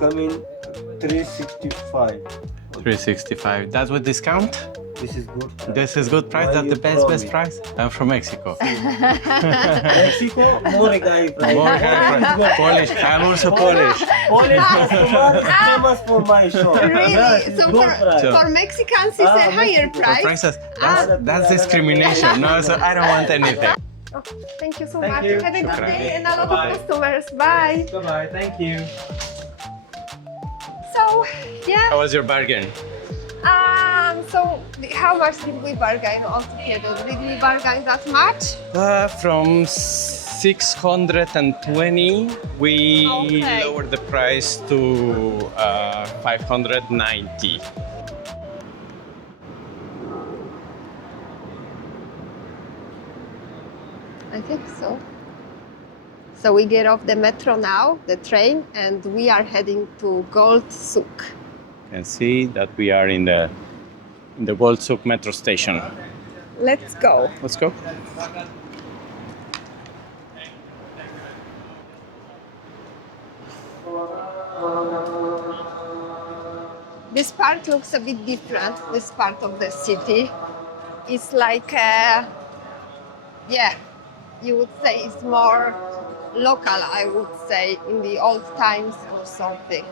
coming 365. 365. That's with discount? This is good. This is good price. Why That's you the best promise? price. I'm from Mexico. Mexico, more guy price. More price. Polish. I'm also Polish. Polish customer famous for my shop. Really? Yes, So good price. So- for Mexicans, it's a higher Mexico. price. Prices. That's discrimination. No, so I don't want anything. Oh, thank you so Thank much. you. Have a good Shukran. day and a lot Bye-bye. of customers. Bye. Bye-bye, thank you. So, yeah. How was your bargain? So how much did we bargain altogether? Did we bargain that much? From 620, we Okay. lowered the price to 590. I think so. So we get off the metro now, the train, and we are heading to Gold Souk. You can see that we are in the Gold Souq metro station. Let's go. Let's go. This part looks a bit different, this part of the city. It's like, yeah, you would say it's more local, I would say, in the old times or something.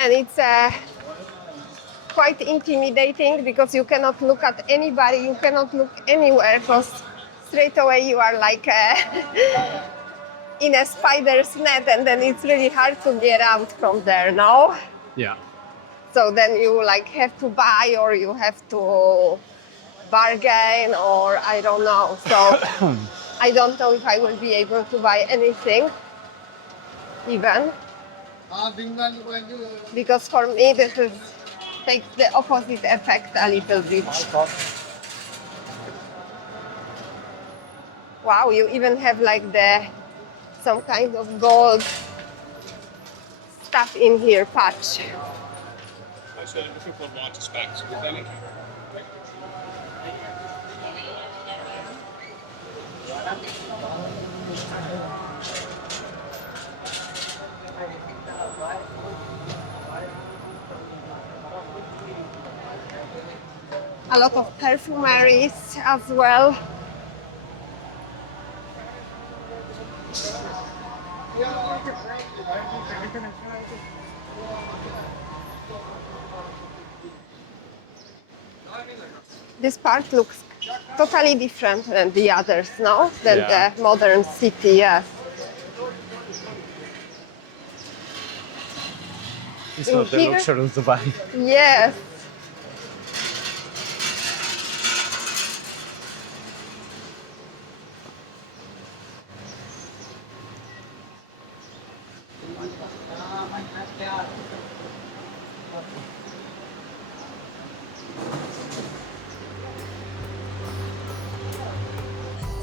And it's quite intimidating because you cannot look at anybody, you cannot look anywhere because straight away you are like in a spider's net, and then it's really hard to get out from there, no? Yeah. So then you like have to buy or you have to bargain or I don't know. So I don't know if I will be able to buy anything even. Because for me this is takes the opposite effect a little bit. Wow, you even have like some kind of gold stuff in here, patch. A lot of perfumeries as well. This part looks totally different than the others, no? Than Yeah. the modern city, yes. It's In not the here? luxury of Dubai. Yes.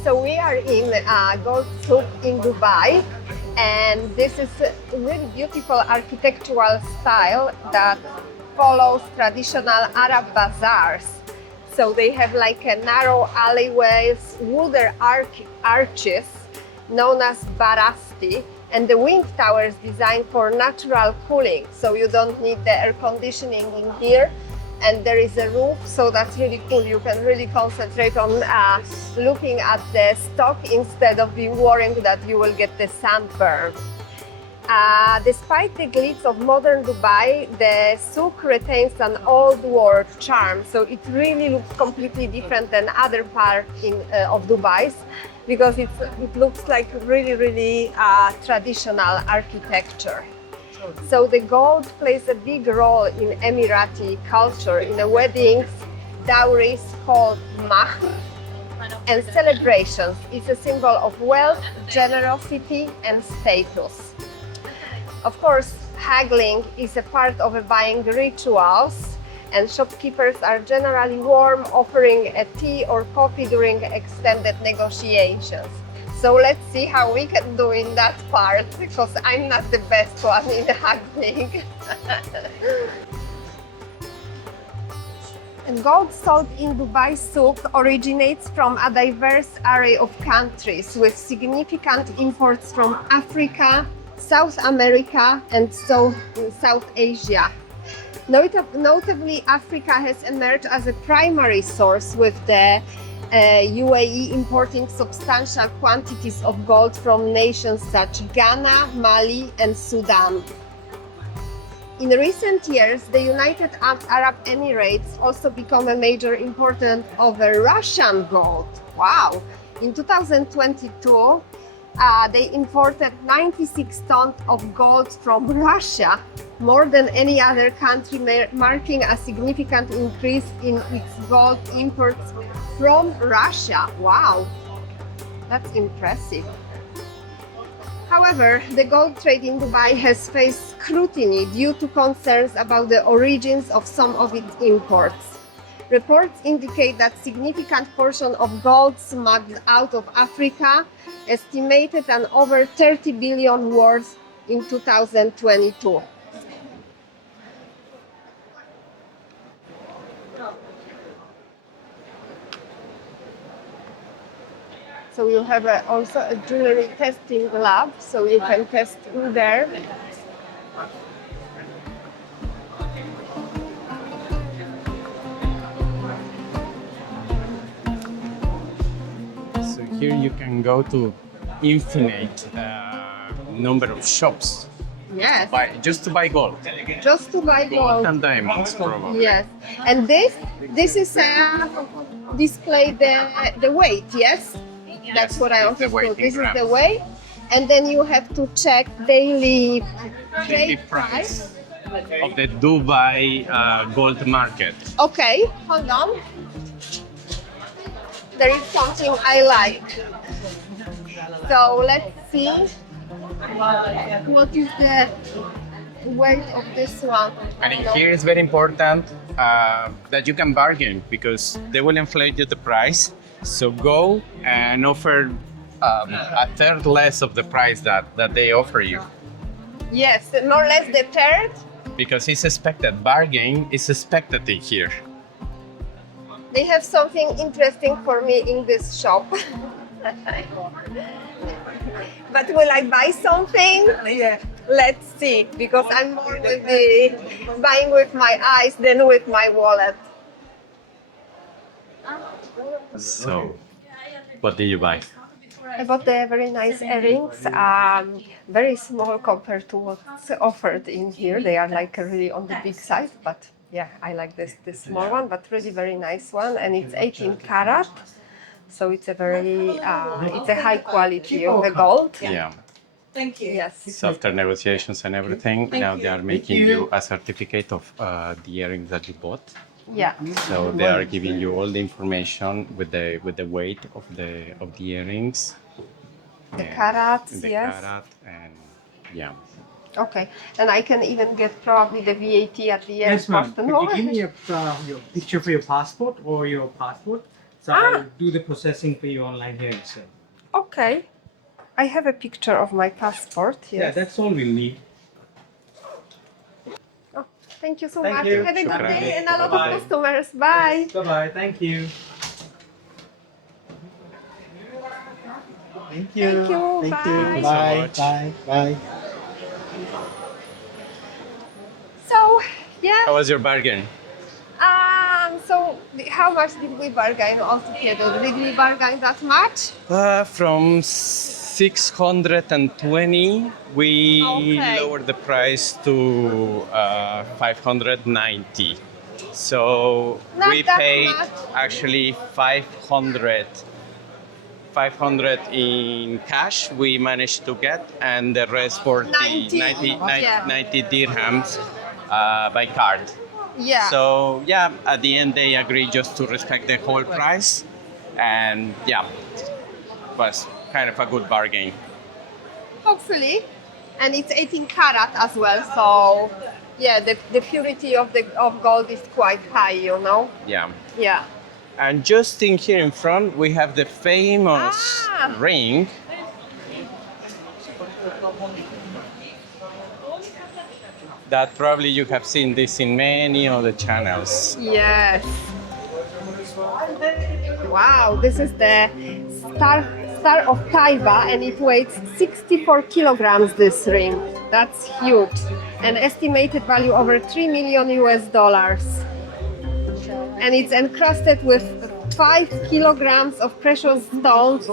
So we are in Gold Souk in Dubai, and this is a really beautiful architectural style that follows traditional Arab bazaars. So they have like a narrow alleyways, wooden arches known as barasti, and the wing tower is designed for natural cooling. So you don't need the air conditioning in here. And there is a roof, so that's really cool. You can really concentrate on looking at the stock instead of being worried that you will get the sunburn. Despite the glitz of modern Dubai, the souk retains an old world charm. So it really looks completely different than other parts of Dubai, because it looks like really traditional architecture. So the gold plays a big role in Emirati culture. In the weddings, dowries called mahr, and celebrations. It's a symbol of wealth, generosity, and status. Of course, haggling is a part of a buying rituals. and shopkeepers are generally warm, offering a tea or coffee during extended negotiations. So let's see how we can do in that part, because I'm not the best one in haggling. And gold sold in Dubai Souk originates from a diverse array of countries with significant imports from Africa, South America and South Asia. Notably, Africa has emerged as a primary source, with the UAE importing substantial quantities of gold from nations such as Ghana, Mali and Sudan. In recent years, the United Arab Emirates also become a major importer of Russian gold. Wow! In 2022, they imported 96 tons of gold from Russia, more than any other country, marking a significant increase in its gold imports from Russia. Wow! That's impressive. However, the gold trade in Dubai has faced scrutiny due to concerns about the origins of some of its imports. Reports indicate that significant portion of gold smuggled out of Africa, estimated at over 30 billion worth in 2022. So you have also a jewelry testing lab, so you can test in there. So here you can go to infinite number of shops. Yes. Just to buy gold. Just to buy gold. And diamonds, probably. Yes. And this is display the weight, yes? That's what I it's the weight understood. in This is grams. the weight. And then you have to check daily Daily price of the Dubai gold market. Okay, hold on. There is something I like. So let's see. What is the weight of this one? And here is very important that you can bargain, because they will inflate you the price. So go and offer a third less of the price that they offer you. Yes, more or less the third. Because it's expected, bargain is expected in here. They have something interesting for me in this shop. But will I buy something? Yeah. Let's see, because I'm more with the buying with my eyes than with my wallet. So, what did you buy? I bought the very nice earrings, very small compared to what's offered in here. They are like really on the big side, but yeah, I like this small one, but really very nice one, and it's 18 karat, so it's a very it's a high quality of the gold. Yeah. Thank you. Yes. So after negotiations and everything, now they are making you a certificate of the earrings that you bought. Yeah. So they are giving you all the information with the weight of the earrings. The carats, the yes. carat, and yeah. Okay, and I can even get probably the VAT at the end. Yes, ma'am. of the Could you month. give me your picture for your passport or your passport? So I'll do the processing for you online here itself. Okay, I have a picture of my passport. Yes. Yeah, that's all we'll need. Oh, thank you so Thank much. you. Have a good Shukran. day and a lot Bye-bye. of customers. Bye. Bye-bye. Thank you. Thank you. Thank you. Thank Bye. you. Thank you so Bye. much. Bye. Bye. So, yeah. How was your bargain? So how much did we bargain altogether? Did we bargain that much? From 620, we Okay. lowered the price to 590. So Not we that paid much. actually 500 in cash we managed to get, and the rest for 90, 90 yeah. dirhams by card. Yeah. So yeah, at the end they agreed just to respect the whole price, and yeah, it was kind of a good bargain. Hopefully. And it's 18 karat as well, so Yeah, the purity of gold is quite high, you know. Yeah. Yeah. And just in here in front, we have the famous Ah. ring. That probably you have seen this in many other channels. Yes. Wow, this is the Star of Taiba, and it weighs 64 kilograms, this ring. That's huge. An estimated value over $3 million US. And it's encrusted with 5 kilograms of precious stones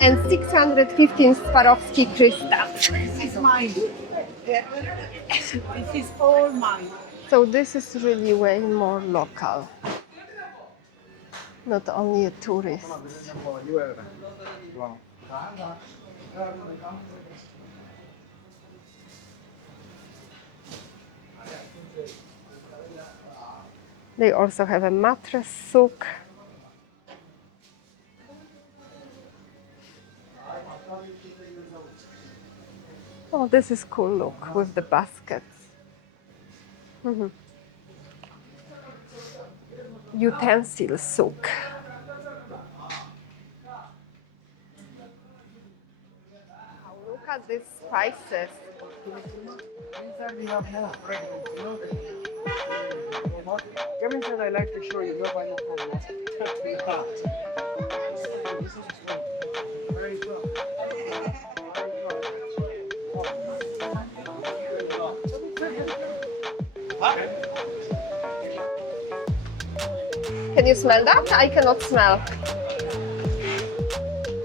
and 615 Swarovski crystals. This is mine. This is all mine. So this is really way more local. Not only a tourist. They also have a mattress souk. Oh, this is cool look with the baskets. Utensil souk. Look at these spices. Kevin said I like to show you. Can you smell that? I cannot smell.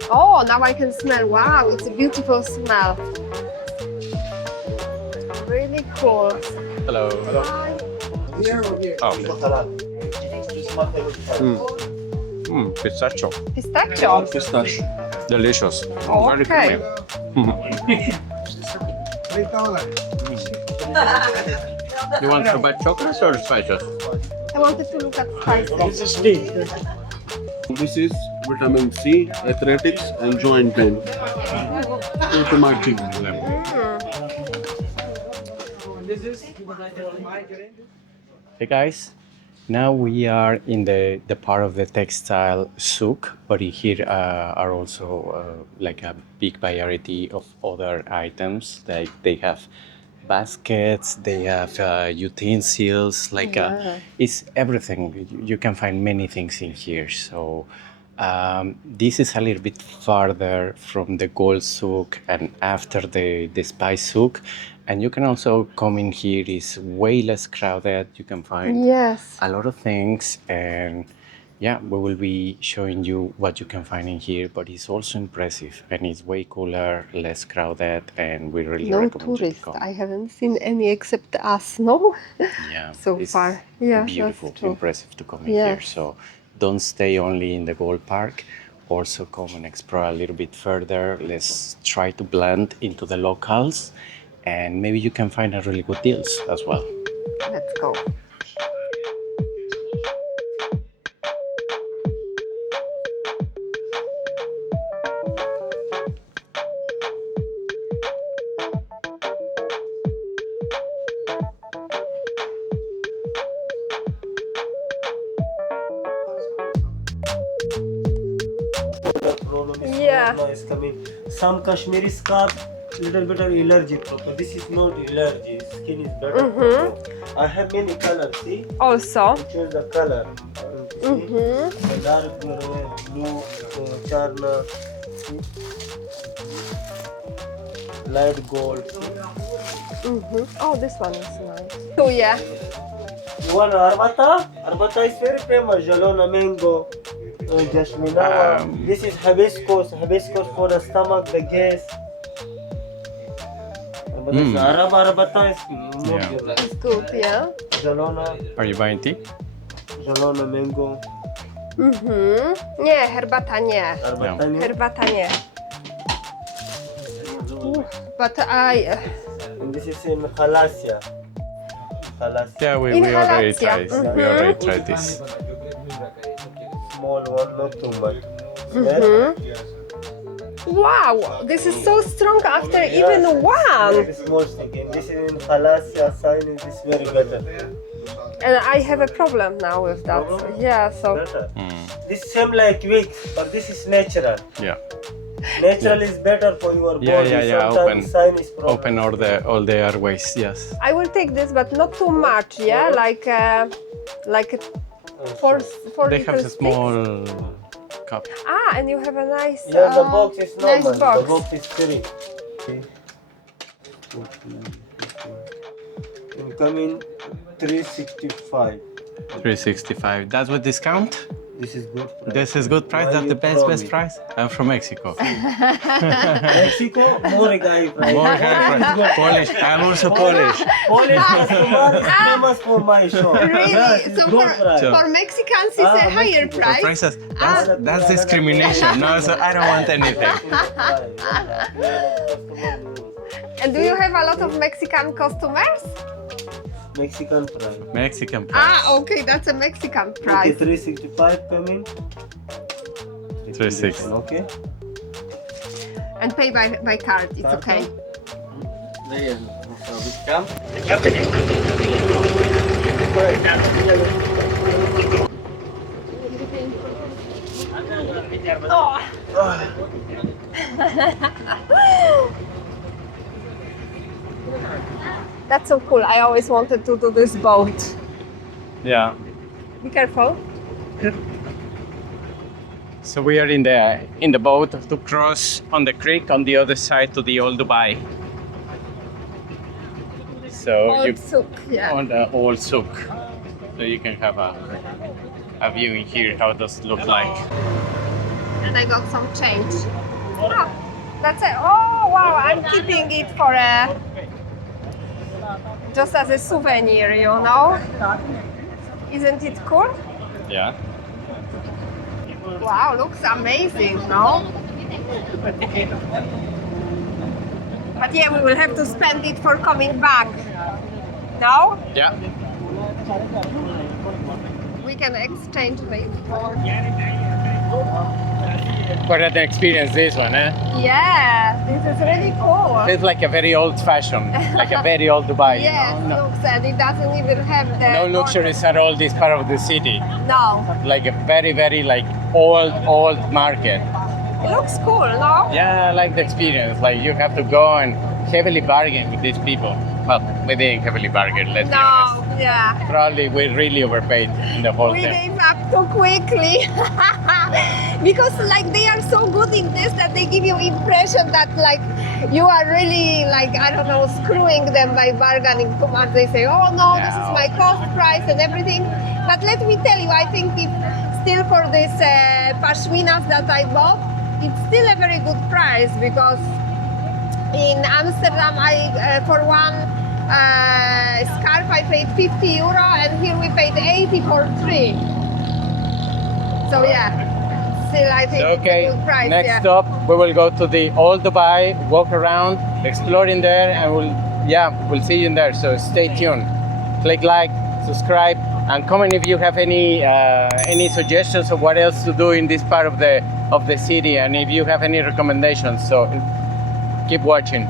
Oh, now I can smell. Wow, it's a beautiful smell. Really cool. Hello. Hi. Oh. Pistachio. Pistachio. Pistachio. Delicious. Oh, Very okay. creamy. You want to buy chocolates or spices? I wanted to look at spices. This is tea. This is vitamin C, athletics, and joint pain. Automatic. Hey guys, now we are in the part of the textile souk, but in here are also like a big variety of other items. Like they have baskets, they have utensils, like it's everything. You can find many things in here. So this is a little bit farther from the gold souk and after the spice souk. And you can also come in here, it's way less crowded. You can find Yes. a lot of things, and yeah, we will be showing you what you can find in here, but it's also impressive and it's way cooler, less crowded, and we really No recommend you to tourists. come. I haven't seen any except us, no? Yeah, so it's far. Yeah, beautiful, that's true. impressive to come in here. Yes. So don't stay only in the Gold Park. Also come and explore a little bit further. Let's try to blend into the locals, and maybe you can find a really good deals as well. Let's go. Yeah. Is coming. Some Kashmiri scarf, little bit of allergy problem. This is not allergy. Skin is better. I have many colors. See, Also. change the color. See? The dark blue, charna, see? Light gold. Oh, this one is nice. So yeah. You want arbata? Arbata is very famous. Jalona mango, jasmine. This is hibiscus. Hibiscus for the stomach, the gas. But this arbata is more Yeah. good. It's good, yeah. Jalona, Are you buying tea? jalona mango. Nie, herbata nie. Arbata nie? Herbata nie. But I... And this is in Halasia. Halasia. Yeah, we already tried. We already tried this. Small one, not too much. Yes? Wow, this is so strong after even one. Very small stick. And this is in Halasia sign. This is very better. And I have a problem now with that. Problem? Yeah, so Better. This same like wig, but this is natural. Yeah. Natural is better for your body. Yeah. Sometimes sign is problem. Open all the airways. Yes. I will take this, but not too much. Yeah, like four They little have a sticks. small cup. Ah, and you have a nice. Yeah, the box is normal. Nice box. The box is free. Okay. Incoming 365. 365. That's with discount. This is good price. This is good price. Why That's you the best promise? price. I'm from Mexico. Mexico, more guy price. More high price. Polish. I'm also Polish. Polish customer is famous for my shop. Really? Yes, it's So good price. for Mexicans, it's a higher Mexico. price. Prices. That's discrimination. No, so I don't want anything. And do you have a lot of Mexican customers? Mexican price. Mexican price. Ah, okay, that's a Mexican Okay, price. 365 coming. 360. Okay. And pay by card, it's okay. There service come. That's so cool. I always wanted to do this boat. Yeah. Be careful. So we are in the boat to cross on the creek on the other side to the old Dubai. So Old Souk, yeah. on the old Souk. So you can have a view in here. How does it look like? And I got some change. Ah, that's it. Oh wow! I'm keeping it for just as a souvenir, you know. Isn't it cool? Yeah. Wow, looks amazing, no? But yeah, we will have to spend it for coming back. No? Yeah. We can exchange it. Quite an experience this one, eh? Yeah, this is really cool. It's like a very old fashioned, like a very old Dubai. Yes, You know? looks and it doesn't even have the No luxuries at all this part of the city. No, Like a very, very like old market. it looks cool, no? Yeah, I like the experience. Like you have to go and heavily bargain with these people. Well, we didn't heavily bargain, let's be honest. No, yeah. Probably we really overpaid in the whole We thing. gave up too quickly because like they are so good in this that they give you impression that like you are really like I don't know screwing them by bargaining too much. They say, oh no, this is my cost price and everything. But let me tell you, I think it still for this pashminas that I bought, it's still a very good price because in Amsterdam I for one scarf I paid 50 euro and here we paid 80 for 3. So yeah, still I think Okay, it's a good price. next yeah. stop we will go to the old Dubai, walk around, explore in there, and we'll see you in there. So stay tuned. Click like, subscribe, and comment if you have any suggestions of what else to do in this part of the city, and if you have any recommendations. So keep watching.